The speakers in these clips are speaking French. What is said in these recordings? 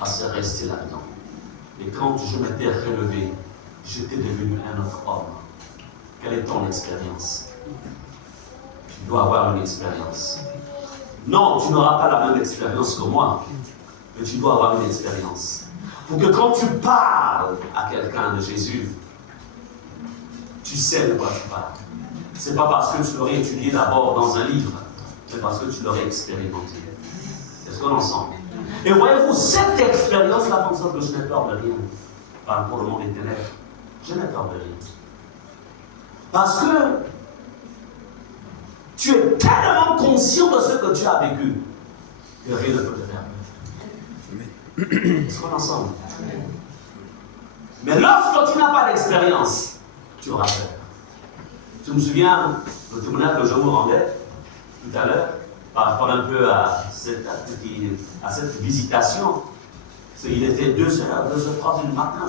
à se rester là-dedans. Et quand je m'étais relevé, j'étais devenu un autre homme. Quelle est ton expérience? Tu dois avoir une expérience. Non, tu n'auras pas la même expérience que moi, mais tu dois avoir une expérience. Pour que quand tu parles à quelqu'un de Jésus, tu sais de quoi tu parles. Ce n'est pas parce que tu l'aurais étudié d'abord dans un livre, mais parce que tu l'aurais expérimenté. Est-ce qu'on est ensemble? Et voyez-vous, cette expérience-là, comme ça, que je n'ai peur de rien par rapport au monde des ténèbres. Je n'ai peur de rien. Parce que tu es tellement conscient de ce que tu as vécu que rien ne peut te faire peur. Est-ce qu'on est ensemble? Mais lorsque tu n'as pas d'expérience, tu auras peur. Je me souviens du témoignage que je me rendais tout à l'heure, par rapport un peu à cette visitation. Il était 2h30 du matin,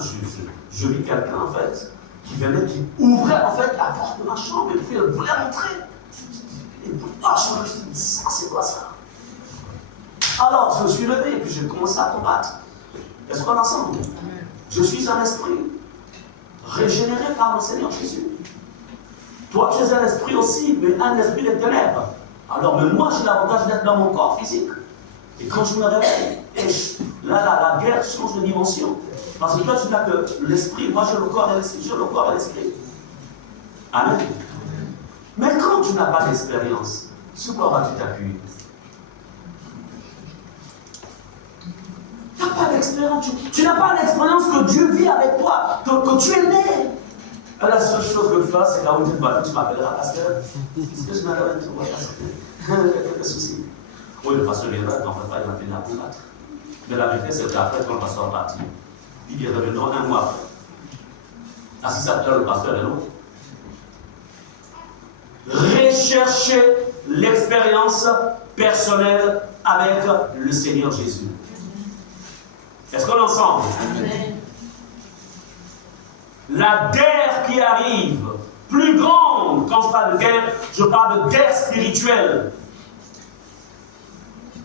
je vis quelqu'un en fait, qui venait, qui ouvrait en fait la porte de ma chambre, et puis il voulait rentrer. Et puis, oh, je me suis dit, ça c'est quoi ça? Alors je me suis levé et puis j'ai commencé à combattre. Est-ce qu'on est ensemble? Je suis un esprit régénéré par le Seigneur Jésus. Toi tu es un esprit aussi, mais un esprit des ténèbres. Alors, mais moi j'ai l'avantage d'être dans mon corps physique. Et quand je me réveille, là, la guerre change de dimension. Parce que toi, tu n'as que l'esprit. Moi, j'ai le corps et l'esprit. J'ai le corps et l'esprit. Amen. Mais quand tu n'as pas d'expérience, sur quoi vas-tu t'appuyer? Tu n'as pas d'expérience. Tu n'as pas l'expérience que Dieu vit avec toi, que tu es né. La seule chose que tu fais, c'est quand tu m'appelleras pasteur. Est-ce que je m'appelle toi, pasteur? Quelques soucis. Oui, le pasteur viendra, en fait, pas, il m'a fait la combattre. Mais la vérité, c'est qu'après, quand le pasteur est parti, il est revenu un mois après. Ah, si ça te plaît, le pasteur est l'autre. Recherchez l'expérience personnelle avec le Seigneur Jésus. Est-ce qu'on est ensemble? Amen. La guerre qui arrive, plus grande, quand je parle de guerre, je parle de guerre spirituelle.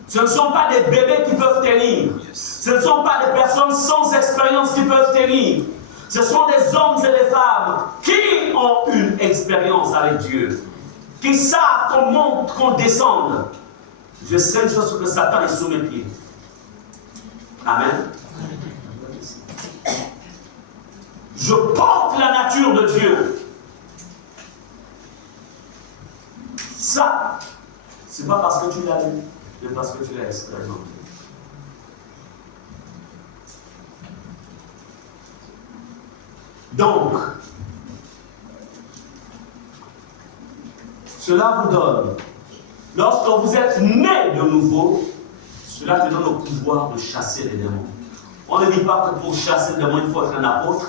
Ce ne sont pas des bébés qui peuvent tenir. Ce ne sont pas des personnes sans expérience qui peuvent tenir. Ce sont des hommes et des femmes qui ont une expérience avec Dieu, qui savent qu'on monte, qu'on descende. Je sais une chose, que Satan est sous mes pieds. Amen. Je porte la nature de Dieu. Ça, c'est pas parce que tu l'as lu, mais parce que tu l'as expérimenté. Donc, cela vous donne, lorsque vous êtes né de nouveau, cela te donne le pouvoir de chasser les démons. On ne dit pas que pour chasser les démons, il faut être un apôtre,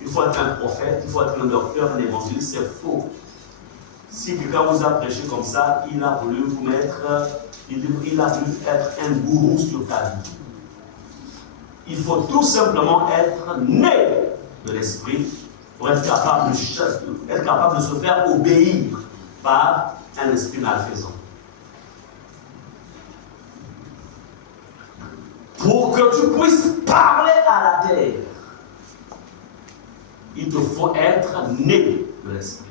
il faut être un prophète, il faut être un docteur, un évangéliste, c'est faux. Si quelqu'un vous a prêché comme ça, il a voulu vous mettre, il a voulu être un gourou sur ta vie. Il faut tout simplement être né de l'esprit pour être capable de se faire obéir par un esprit malfaisant. Pour que tu puisses parler à la terre, il te faut être né de l'esprit.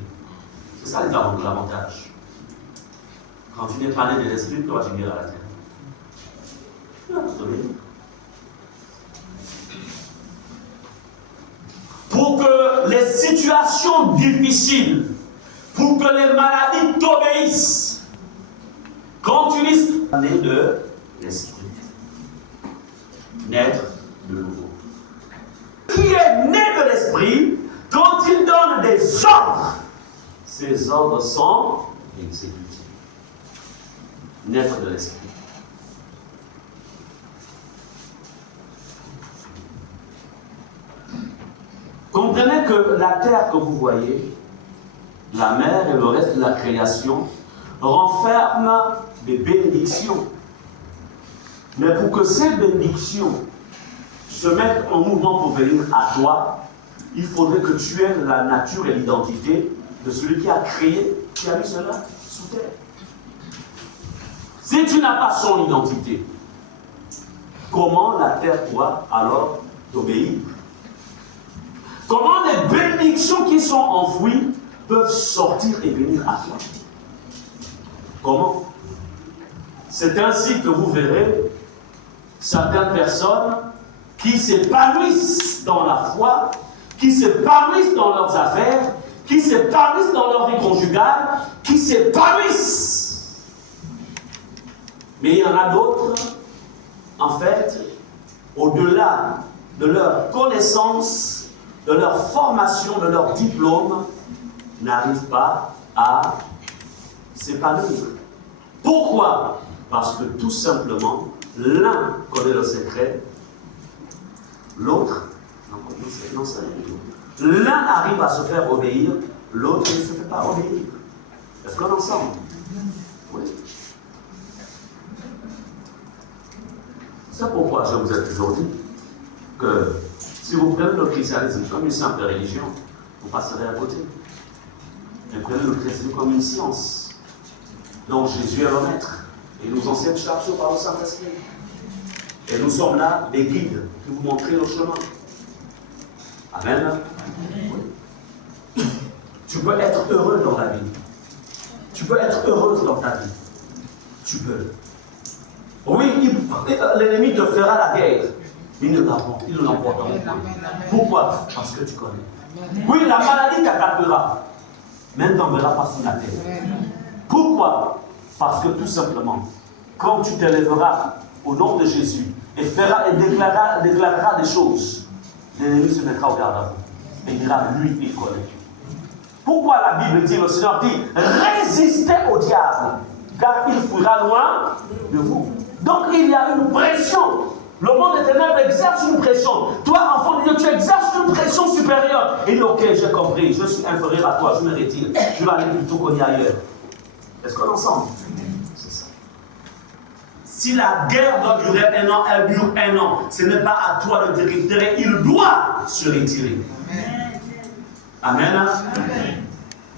C'est ça l'avantage. Quand tu n'es pas né de l'esprit, tu vas venir à la terre. Pour que les situations difficiles, pour que les maladies t'obéissent, quand tu dis né de l'esprit, naître de nouveau. Qui est né de l'esprit, quand il donne des ordres, ces ordres sont exécutés. Naître de l'esprit. Comprenez que la terre que vous voyez, la mer et le reste de la création, renferment des bénédictions. Mais pour que ces bénédictions se mettent en mouvement pour venir à toi, il faudrait que tu aies la nature et l'identité de celui qui a créé, qui a mis cela sous terre. Si tu n'as pas son identité, comment la terre pourra alors t'obéir? Comment les bénédictions qui sont enfouies peuvent sortir et venir à toi? Comment? C'est ainsi que vous verrez certaines personnes qui s'épanouissent dans la foi, qui s'épanouissent dans leurs affaires, qui s'épanouissent dans leur vie conjugale, qui s'épanouissent. Mais il y en a d'autres, en fait, au-delà de leur connaissance, de leur formation, de leur diplôme, n'arrivent pas à s'épanouir. Pourquoi? Parce que tout simplement, l'un connaît le secret, l'autre n'en sait rien. L'un arrive à se faire obéir, l'autre ne se fait pas obéir. Est-ce qu'on est ensemble? Oui. C'est pourquoi je vous ai toujours dit que si vous prenez le christianisme comme une simple religion, vous passerez à côté. Et prenez le christianisme comme une science dont Jésus est le maître. Et nous enseigne chaque jour par le Saint-Esprit. Et nous sommes là, des guides, qui vous montrent le chemin. Amen. Oui. Tu peux être heureux dans la vie. Tu peux être heureuse dans ta vie. Tu peux. Oui, l'ennemi te fera la guerre. Il ne l'emportera pas. Pourquoi? Parce que tu connais. Oui, la maladie t'attrapera. Mais ne t'enverra pas sur la terre. Pourquoi? Parce que tout simplement, quand tu t'élèveras au nom de Jésus et déclarera des choses, l'ennemi se mettra au garde à vous. Et il dira, lui, il connaît. Pourquoi la Bible dit, le Seigneur dit, résistez au diable, car il fuira loin de vous. Donc il y a une pression. Le monde des ténèbres exerce une pression. Toi, enfant de Dieu, tu exerces une pression supérieure. Et dit, ok, j'ai compris, je suis inférieur à toi, je me retire. Je vais aller plutôt qu'on y ailleurs. Est-ce qu'on est ensemble? C'est ça. Si la guerre doit durer 1 an, elle dure 1 an. Ce n'est pas à toi de te retirer, il doit se retirer. Amen. Amen.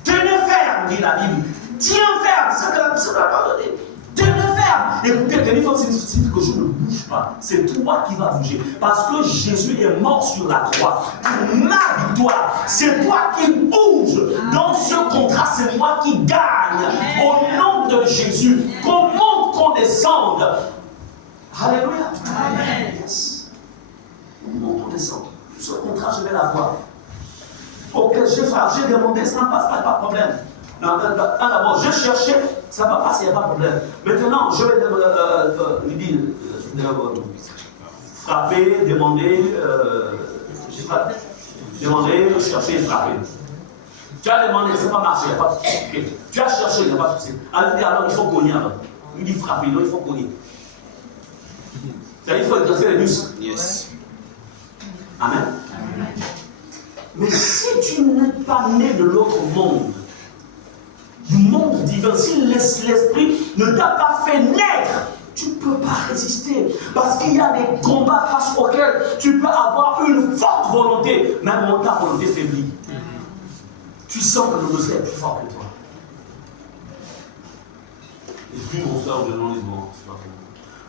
Tenez ferme, dit la Bible. Tiens ferme, c'est que la Bible va pardonner. Tenez ferme. Écoutez, tenez ferme, c'est que je ne bouge pas. C'est toi qui vas bouger. Parce que Jésus est mort sur la croix. Pour ma victoire, c'est toi qui bouges. Dans ce contrat, c'est moi qui gagne. Au nom de Jésus, qu'on monte, qu'on descende. Alléluia. Amen. Yes. On monte, on descend. Ce contrat, je vais l'avoir. Ok, j'ai demandé, ça ne passe pas, pas de problème. D'abord, je cherchais, ça ne va passer, il n'y a pas de problème. Maintenant, je vais lui dire, frapper, demander, je sais pas, demander, chercher, frapper. Tu as demandé, ça n'a pas marché, il n'y a pas de souci. Okay. Tu as cherché, il n'y a pas de souci. Alors, il faut cogner. Il dit frapper, non, il faut cogner. Il faut exercer les muscles. Yes. Amen. Amen. Mais si tu n'es pas né de l'autre monde, du monde divin, si l'esprit ne t'a pas fait naître, tu ne peux pas résister. Parce qu'il y a des combats face auxquels tu peux avoir une forte volonté, même quand ta volonté faiblit. Tu sens que le besoin est plus fort que toi. Et puis, mon frère, je demande, bon,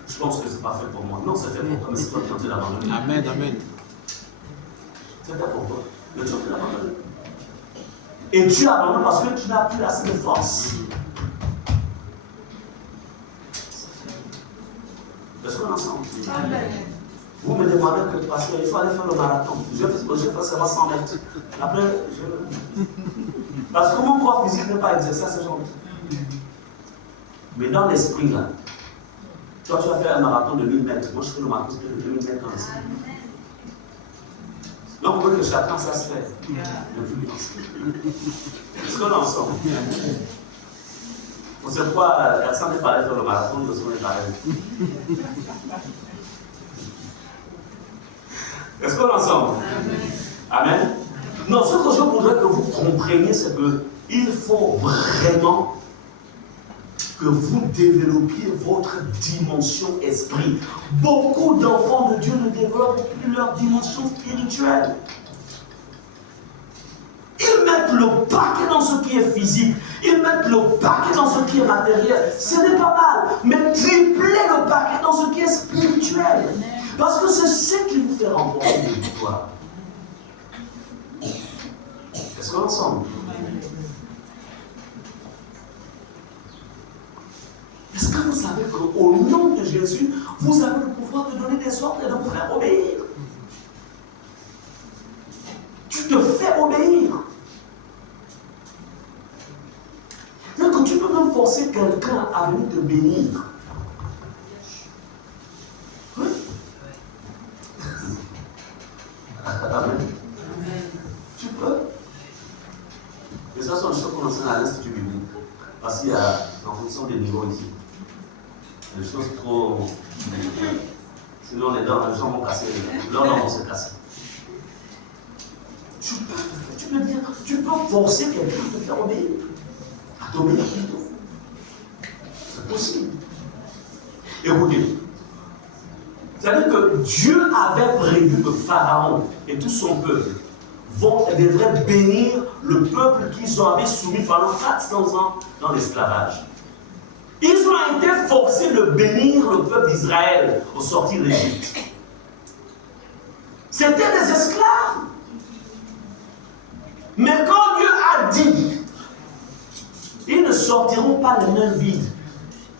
je pense que ce n'est pas fait pour moi. Non, c'est fait pour toi, mais c'est toi qui as l'abandonné. Amen, amen. C'est fait pour toi. Mais tu as abandonné. Et tu abandonnes parce que tu n'as plus assez de force. Est-ce qu'on est ensemble? Vous me demandez que parce qu'il faut aller faire le marathon. Je fais ça 100 mètres. Après, parce que mon corps physique n'est pas exercé à ce genre. Mais dans l'esprit, là, toi, tu vas faire un marathon de 1000 mètres. Moi, je fais le marathon de 2000 mètres dans l'esprit. Donc, on veut que chacun, ça se fait. Est-ce qu'on est ensemble? On sait pourquoi personne n'est pareil sur le marathon, nous sommes pareils. Est-ce qu'on est ensemble? Amen. Non, ce que je voudrais que vous compreniez, c'est qu'il faut vraiment que vous développiez votre dimension esprit. Beaucoup d'enfants de Dieu ne développent plus leur dimension spirituelle. Ils mettent le paquet dans ce qui est physique. Ils mettent le paquet dans ce qui est matériel. Ce n'est pas mal. Mais triplez le paquet dans ce qui est spirituel. Parce que c'est ce qui vous fait remporter des victoires. Est-ce qu'on est ensemble? Est-ce que vous savez qu'au nom de Jésus, vous avez le pouvoir de donner des ordres et de vous faire obéir? Tu te fais obéir. Donc tu peux même forcer quelqu'un à venir te bénir. Oui. Amen. Tu peux. Et ça, c'est une chose qu'on enseigne à l'Institut biblique. Parce qu'il y a, en fonction des niveaux ici, des choses trop. Sinon, les gens vont casser. Leurs dents vont se casser. Tu peux forcer quelqu'un à te faire obéir. À t'obéir plutôt. C'est possible. Écoutez. C'est-à-dire que Dieu avait prévu que Pharaon et tout son peuple devraient bénir le peuple qu'ils avaient soumis pendant 400 ans dans l'esclavage. Ils ont été forcés de bénir le peuple d'Israël au sortir d'Égypte. C'était des esclaves. Mais quand Dieu a dit, ils ne sortiront pas les mains vides.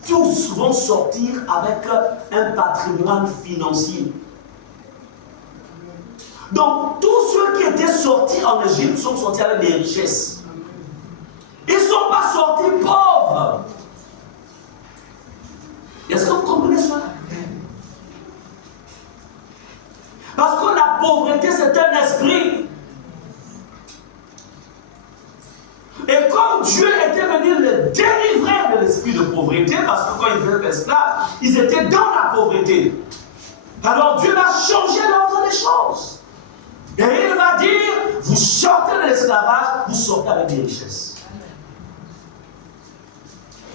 Tous vont sortir avec un patrimoine financier. Donc, tous ceux qui étaient sortis en Égypte sont sortis avec des richesses. Ils ne sont pas sortis pauvres. Est-ce que vous comprenez cela? Parce que la pauvreté, c'est un esprit. Et comme Dieu était venu les délivrer de l'esprit de pauvreté, parce que quand ils étaient esclaves, ils étaient dans la pauvreté. Alors Dieu va changer l'ordre des choses. Et il va dire, vous sortez de l'esclavage, vous sortez avec des richesses.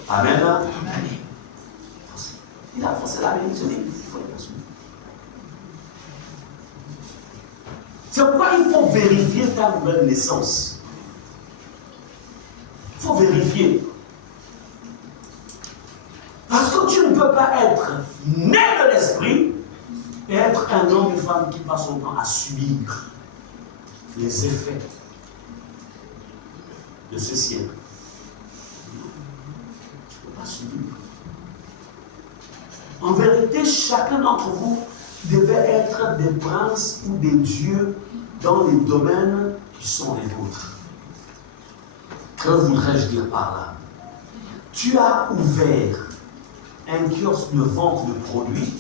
Amen. Amen. Il a forcé la bénédiction, il faut les poursuivre. C'est pourquoi il faut vérifier ta nouvelle naissance. Il faut vérifier. Parce que tu ne peux pas être né de l'esprit et être un homme ou une femme qui passe son temps à subir les effets de ce siècle. Tu ne peux pas subir. En vérité, chacun d'entre vous devait être des princes ou des dieux dans les domaines qui sont les vôtres. Que voudrais-je dire par là? Tu as ouvert un kiosque de vente de produits.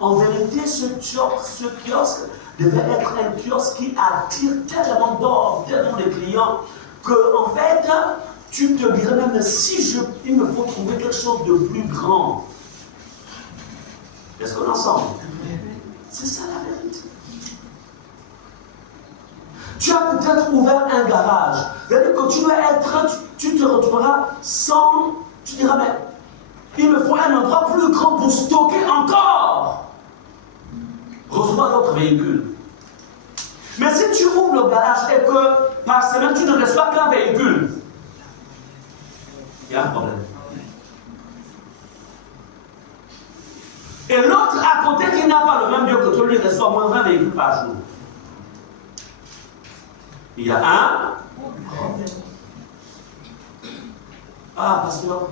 En vérité, ce kiosque devait être un kiosque qui attire tellement d'ordre, tellement de clients, que en fait, tu te dirais même si il me faut trouver quelque chose de plus grand. Est-ce qu'on est ensemble? C'est ça la vérité. Tu as peut-être ouvert un garage. C'est-à-dire que tu te retrouveras sans. Tu diras, mais il me faut un endroit plus grand pour stocker encore. Recevoir d'autres véhicules. Mais si tu ouvres le garage et que par semaine tu ne reçois qu'un véhicule, il y a un problème. Et l'autre à côté qui n'a pas le même Dieu que toi, lui reçoit moins 20 véhicules par jour. Il y a un problème. Ah, pasteur,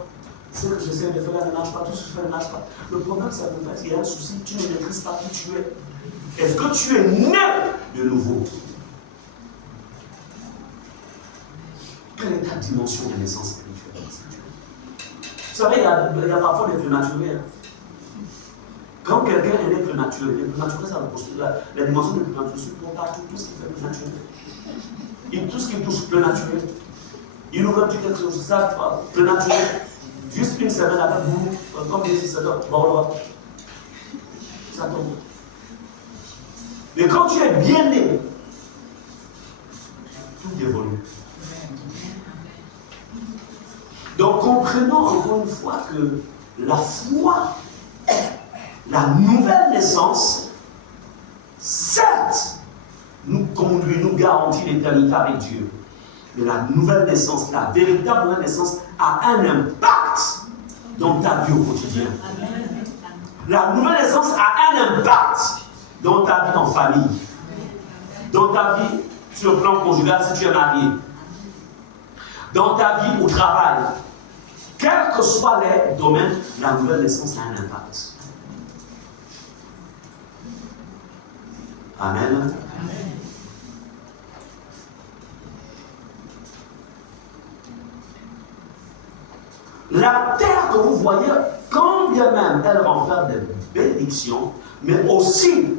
c'est que j'essaie de faire, ne marche pas, tout ce que je fais ne marche pas. Le problème, c'est qu'il y a un souci, tu ne maîtrises pas qui tu es. Est-ce que tu es né de nouveau? Quelle est ta dimension de naissance spirituelle? Vous savez, il y a parfois des prématurés. Quand quelqu'un est né prématuré, les prématurés, ça la dimension des prématurés, c'est pour partout, tout ce qui fait prématuré. Tout ce qui touche prématuré. Il ouvre un petit quelque chose, ça, prématuré. Juste une semaine après, boum, comme des sacerdotes, bon, ça tombe. Mais quand tu es bien né, tout évolue. Donc comprenons encore une fois que la foi, la nouvelle naissance, certes, nous conduit, nous garantit l'éternité avec Dieu. Mais la nouvelle naissance, la véritable nouvelle naissance a un impact dans ta vie au quotidien. La nouvelle naissance a un impact dans ta vie en famille, dans ta vie sur le plan conjugal si tu es marié, dans ta vie au travail. Quels que soient les domaines, la nouvelle naissance a un impact. Amen. La terre que vous voyez, quand bien même elle renferme des bénédictions, mais aussi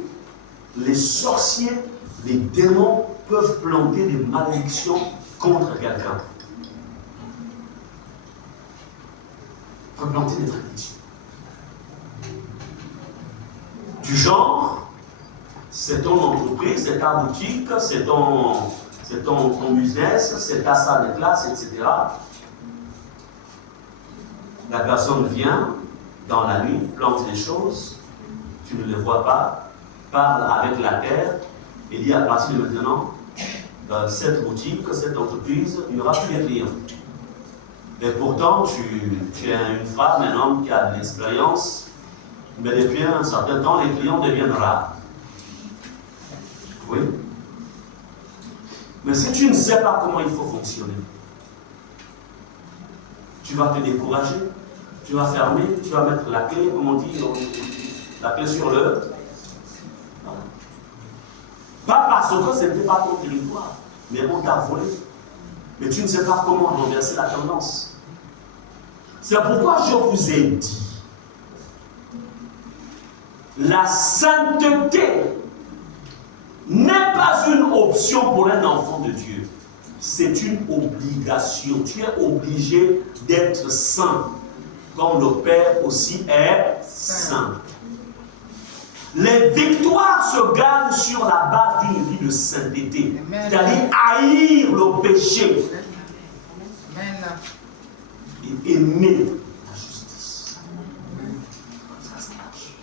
les sorciers, les démons peuvent planter des malédictions contre quelqu'un. Peuvent planter des malédictions. Du genre, c'est ton entreprise, c'est ta boutique, c'est ton business, c'est ta salle de classe, etc. La personne vient dans la nuit, plante les choses, tu ne les vois pas, parle avec la terre et dit à partir de maintenant, cette boutique, cette entreprise, il n'y aura plus de clients. Et pourtant, tu es une femme, un homme qui a de l'expérience, mais depuis un certain temps, les clients deviennent rares. Oui. Mais si tu ne sais pas comment il faut fonctionner, tu vas te décourager, tu vas fermer, tu vas mettre la clé, comme on dit, la clé sur le. Voilà. Pas parce que ce n'était pas ton territoire, mais on t'a volé. Mais tu ne sais pas comment renverser la tendance. C'est pourquoi je vous ai dit, la sainteté n'est pas une option pour un enfant de Dieu. C'est une obligation. Tu es obligé d'être saint, comme le Père aussi est saint. Les victoires se gagnent sur la base d'une vie de sainteté. C'est-à-dire haïr le péché. Amen. Et aimer la justice. Ça marche.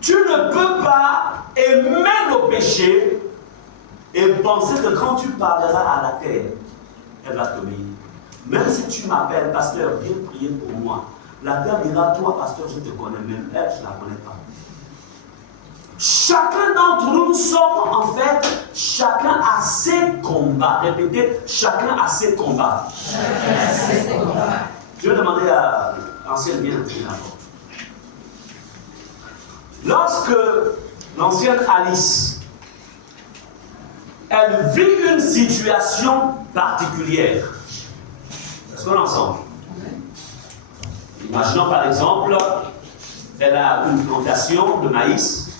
Tu ne peux pas aimer le péché et penser que quand tu parleras à la terre, elle va t'obéir. Même si tu m'appelles, pasteur, viens prier pour moi. La terre dira, toi, pasteur, je te connais, même elle, je ne la connais pas. Chacun d'entre nous sommes, en fait, chacun a ses combats. Répétez, chacun a ses combats. Chacun a ses combats. Je vais demander à l'ancienne bien d'abord. Lorsque l'ancienne Alice, elle vit une situation particulière, est-ce qu'on est ensemble? Imaginons par exemple, elle a une plantation de maïs,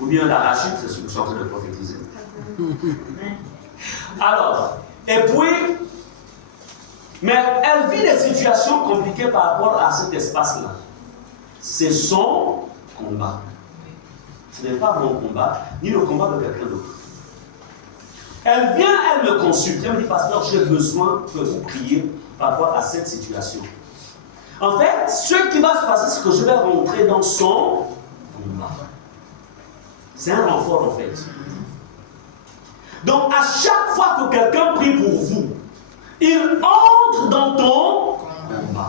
ou bien d'arachide, c'est ce que je suis en train de prophétiser. Alors, et puis, mais elle vit des situations compliquées par rapport à cet espace-là. C'est son combat. Ce n'est pas mon combat, ni le combat de quelqu'un d'autre. Elle vient, elle me consulte, elle me dit, pasteur, j'ai besoin que vous priez par rapport à cette situation. En fait, ce qui va se passer, c'est que je vais rentrer dans son combat. C'est un renfort en fait. Donc à chaque fois que quelqu'un prie pour vous, il entre dans ton combat.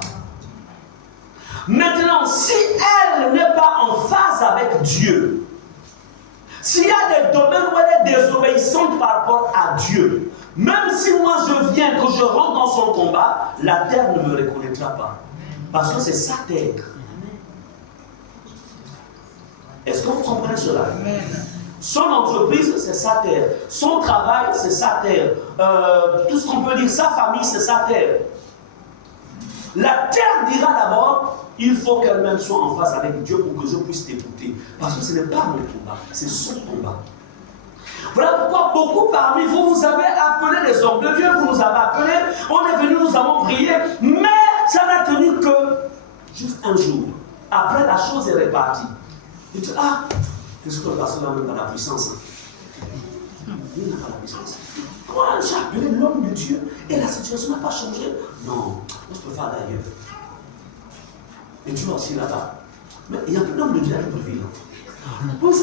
Maintenant, si elle n'est pas en phase avec Dieu, s'il y a des domaines où elle est désobéissante par rapport à Dieu, même si moi je viens, que je rentre dans son combat, la terre ne me reconnaîtra pas. Parce que c'est sa terre. Est-ce que vous comprenez cela? Son entreprise, c'est sa terre. Son travail, c'est sa terre. Tout ce qu'on peut dire, sa famille, c'est sa terre. La terre dira d'abord, il faut qu'elle-même soit en phase avec Dieu pour que je puisse t'écouter. Parce que ce n'est pas mon combat, c'est son combat. Voilà pourquoi beaucoup parmi vous, vous avez appelé les hommes de Dieu, vous nous avez appelés, on est venu, nous avons prié, mais ça n'a tenu que juste un jour. Après, la chose est répartie. Et tu dis, ah, qu'est-ce que le pasteur n'a même pas la puissance? Il n'a pas la puissance. Moi, j'ai appelé l'homme de Dieu et la situation n'a pas changé. Non, je peux faire d'ailleurs. Et tu vas aussi là-bas. Mais il y a plus d'hommes de Dieu dans notre ville. On ne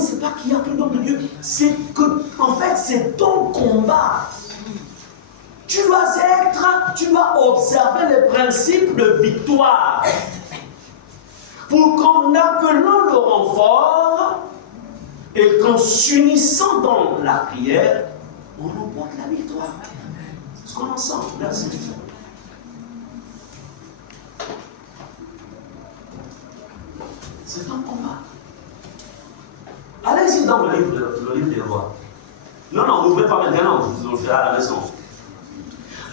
sait pas qu'il y a plus d'hommes de Dieu. C'est que, en fait, c'est ton combat. tu dois observer les principes de victoire. Pour qu'en appelant le renfort et qu'en s'unissant dans la prière, on remporte la victoire. Est-ce qu'on en sent? Merci. C'est un combat. Allez-y dans le livre des rois. Non, n'ouvrez pas maintenant, je vous le ferai à la maison.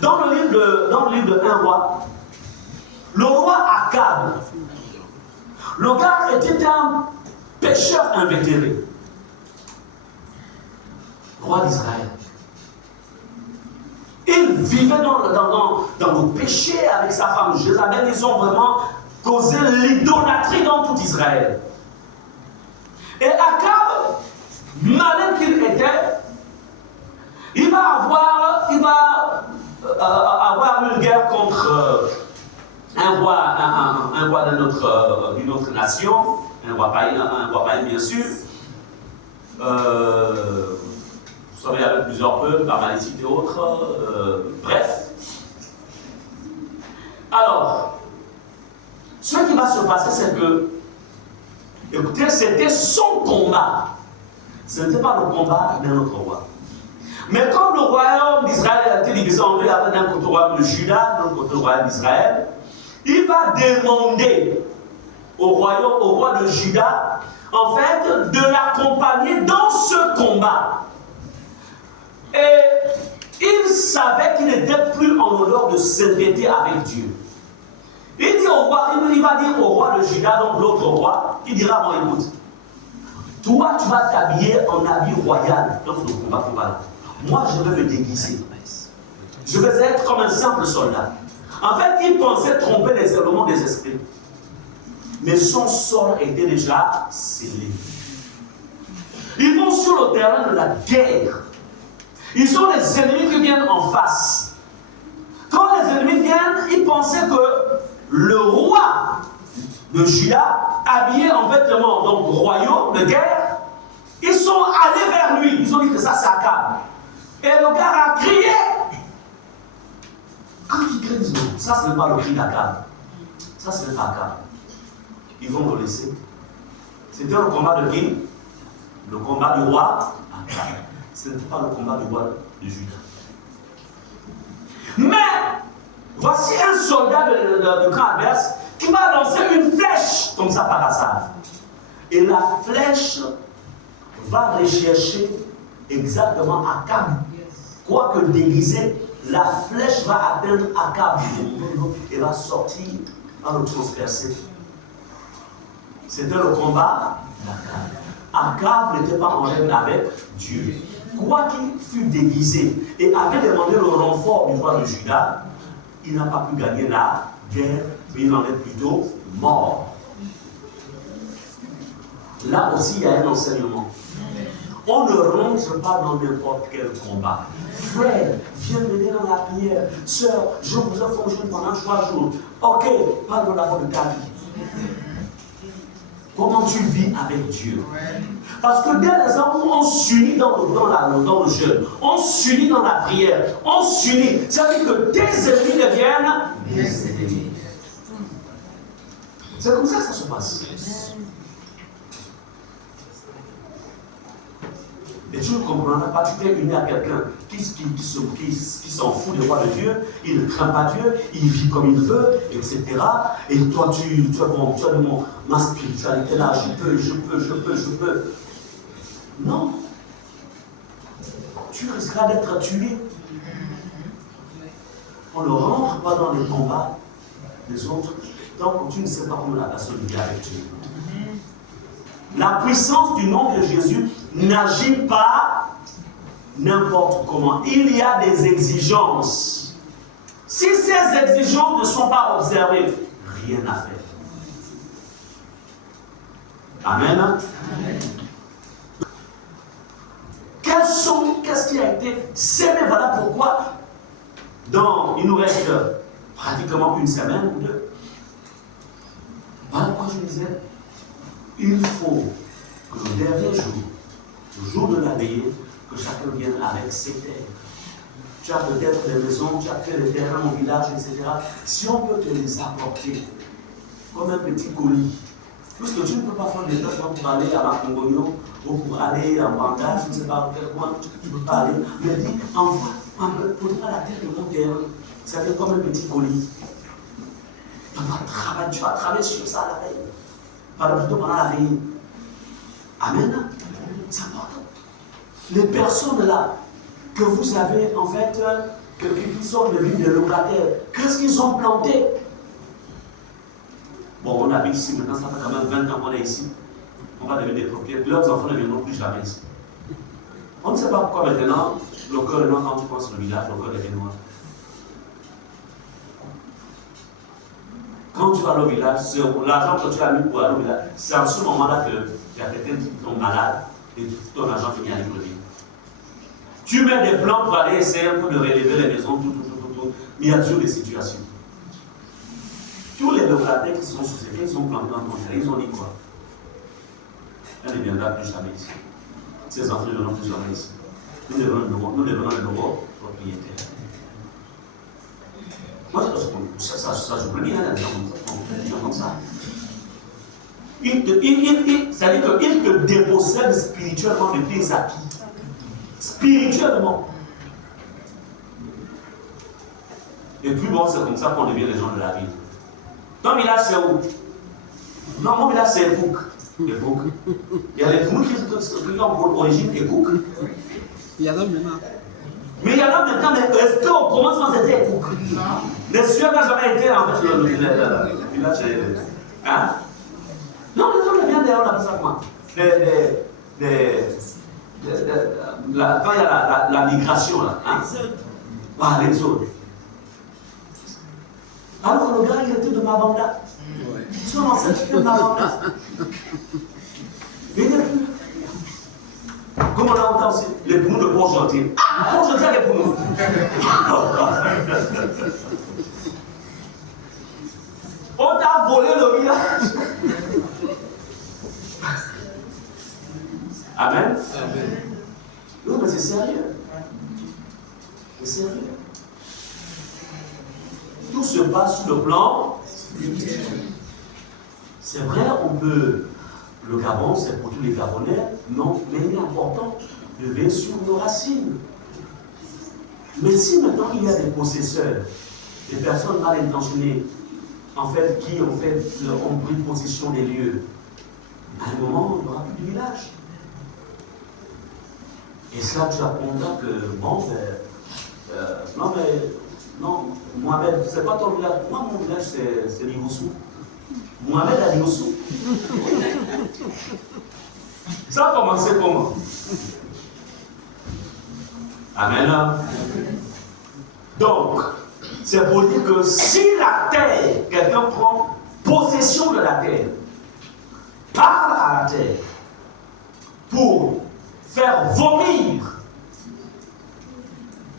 Dans le livre de 1 roi, le roi Akab, le gars était un pécheur invétéré. Roi d'Israël. Il vivait dans le péché avec sa femme Jézabel. Ils ont vraiment causé l'idolâtrie dans tout Israël. Et Akab, malin qu'il était, il va avoir une guerre contre un roi d'une autre nation, un roi païen bien sûr. Vous savez, avec plusieurs peuples, Amalekite et autres, bref. Alors, ce qui va se passer, c'est que, écoutez, c'était son combat. Ce n'était pas le combat d'un autre roi. Mais comme le royaume d'Israël a été divisé en deux, il y avait d'un côté le royaume de Juda, d'un côté le royaume d'Israël, il va demander au roi de Juda, en fait, de l'accompagner dans ce combat. Et il savait qu'il n'était plus en honneur de s'entêter avec Dieu. Il va dire au roi de Juda, donc l'autre roi, il dira, bon écoute, toi tu vas t'habiller en habit royal dans le combat qu'on va là. Moi je vais me déguiser. Je vais être comme un simple soldat. En fait, il pensait tromper les éléments des esprits. Mais son sort était déjà scellé. Ils vont sur le terrain de la guerre. Ils ont les ennemis qui viennent en face. Quand les ennemis viennent, ils pensaient que le roi de Juda, habillé en vêtements donc royaux de guerre, ils sont allés vers lui. Ils ont dit que ça, c'est Akab. Et le gars a crié. Quand il crie, ils disent non, ça, ce n'est pas le cri d'Akab. Ça, ce n'est pas Akab. Ils vont le laisser. C'était le combat de qui? Le combat du roi Akab. Ce n'était pas le combat du roi de Juda. Mais, voici un soldat de camp adverse qui va lancer une flèche, comme ça par hasard. Et la flèche va rechercher exactement Akab. Quoique déguisé, la flèche va atteindre Akab et va sortir, va le transpercer. C'était le combat d'Akab. Akab n'était pas en règle avec Dieu. Quoi qu'il fût déguisé et avait demandé le renfort du roi de Juda, il n'a pas pu gagner la guerre, mais il en est plutôt mort. Là aussi, il y a un enseignement. On ne rentre pas dans n'importe quel combat. Frère, viens m'aider dans la prière. Sœur, je vous ai fonctionné pendant 3 jours. Ok, parle d'abord de ta vie. Comment tu vis avec Dieu? Parce que dès l'instant où on s'unit dans le jeûne, on s'unit dans la prière, on s'unit, ça veut dire que tes ennemis deviennent mes ennemis. C'est comme ça que ça se passe. Et tu ne comprendras pas, tu t'es uni à quelqu'un qui s'en fout des rois de Dieu, il ne craint pas Dieu, il vit comme il veut, etc. Et toi, tu as dit, ma spiritualité là, je peux. Non. Tu risqueras d'être tué. On ne rentre pas dans les combats des autres tant que tu ne sais pas comment la personne vit avec Dieu. La puissance du nom de Jésus n'agit pas n'importe comment. Il y a des exigences. Si ces exigences ne sont pas observées, rien à faire. Amen. Amen. Qu'est-ce qui a été sémé? Voilà pourquoi, il nous reste pratiquement une semaine ou 2. Voilà pourquoi je disais, il faut que le dernier jour, le jour de la veillée, que chacun vienne avec ses terres. tu as peut-être des maisons, tu as fait des terrains au village, etc. Si on peut te les apporter comme un petit colis, puisque tu ne peux pas faire des déplacements pour aller à Macongonio ou pour aller en Bangladesh, je ne sais pas quel coin, tu ne peux pas aller, mais dis, envoie un peu, faudra la terre de mon terrain. Ça fait comme un petit colis. Tu vas travailler sur ça la veille. Plutôt pendant la veille. Amen. C'est important. Les personnes là que vous avez en fait, qui sont devenus des locataires, qu'est-ce qu'ils ont planté? Bon, on habite ici maintenant, ça fait quand même 20 ans qu'on est ici. On va devenir des propriétaires. Leurs enfants ne viendront plus jamais ici. On ne sait pas pourquoi maintenant, le cœur est noir quand tu penses au village, le cœur est noir. Quand tu vas au village, c'est l'argent que tu as mis pour aller au village. C'est en ce moment-là qu'il y a quelqu'un qui tombe malade et tout ton argent finit à livrer. Tu mets des plans pour aller essayer un peu de relever les maisons, tout. Mais il y a toujours des situations. Tous les locataires qui sont sous ces ils sont plantés dans ton terrain, ils ont dit quoi? Elle ne viendra plus jamais ici. Ses enfants ne viendront plus jamais ici. Nous devenons le nouveau propriétaire. Moi, ça je peux dire, des gens comme ça. C'est-à-dire qu'il te dépossède spirituellement de tes acquis. Spirituellement. Et puis bon, c'est comme ça qu'on devient les gens de la ville. Ton village, c'est où? Non, mon village, c'est Ebouk. Il y a les Poumous qui ont pour origine Ebouk. Il y en a maintenant. Mais il y en a maintenant, mais est-ce qu'au commencement c'était Ebouk? Les Suèdes n'ont jamais été en fait le village. Hein? Non, les gens viennent derrière, on appelle ça comment? Quand il y a la migration, là. Hein? Ah, l'exode. Alors que le gars, il était de Mabanda. Son ancêtre était de Mabanda. Il n'est plus. Comme on a entendu aussi, les poumons de Port-Gentil. Ah, Port-Gentil a les poumons. On t'a volé le village. Amen. Amen. Non, mais c'est sérieux. C'est sérieux. Tout se passe sur le plan spirituel. C'est vrai, on peut. Le Gabon, c'est pour tous les Gabonais, non, mais il est important de veiller sur nos racines. Mais si maintenant il y a des possesseurs, des personnes mal intentionnées, en fait, qui en fait, ont pris possession des lieux, à un moment, il n'y aura plus de village. Et ça, tu apprendras que, bon, non, mais, non, Mohamed, c'est pas ton village. Moi, mon village, c'est Ligoussou. Mohamed a Ligoussou. Ça a commencé comment? Amen. Donc, c'est pour dire que si la terre, quelqu'un prend possession de la terre, parle à la terre pour faire vomir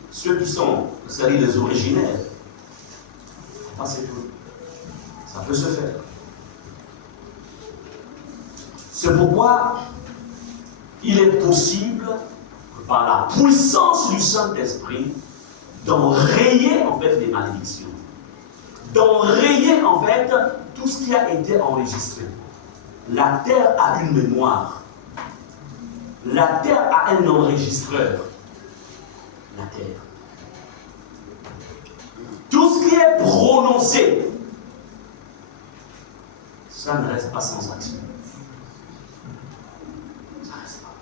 ceux qui sont, c'est-à-dire les originaires, c'est tout. Ça peut se faire. C'est pourquoi il est possible, par la puissance du Saint-Esprit, d'enrayer en fait les malédictions, d'enrayer en fait tout ce qui a été enregistré. La terre a une mémoire. La terre a un enregistreur. La terre. Tout ce qui est prononcé, ça ne reste pas sans action. Ça ne reste pas.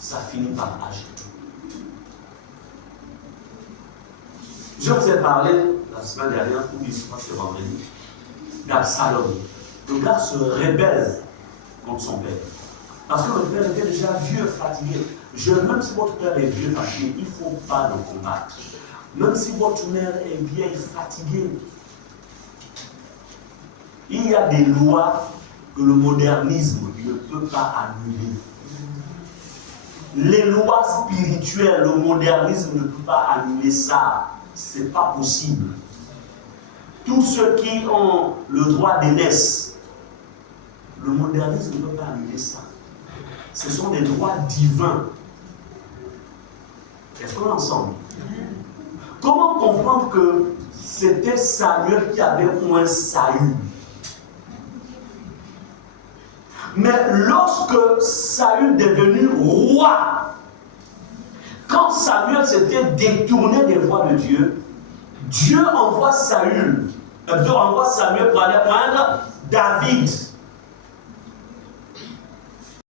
Ça finit par agir. Je vous ai parlé la semaine dernière, ou je ne sais pas si c'est vendredi, d'Absalom. Le gars se rebelle contre son père. Parce que le père était déjà vieux, fatigué. Même si votre père est vieux, fatigué, il ne faut pas le combattre. Même si votre mère est vieille, fatiguée, il y a des lois que le modernisme ne peut pas annuler. Les lois spirituelles, le modernisme ne peut pas annuler ça. Ce n'est pas possible. Tous ceux qui ont le droit d'aînesse, le modernisme ne peut pas annuler ça. Ce sont des droits divins. Est-ce qu'on est ensemble? comment comprendre que c'était Samuel qui avait oint Saül? Mais lorsque Saül est devenu roi, quand Samuel s'était détourné des voies de Dieu, Dieu envoie Samuel pour aller prendre David.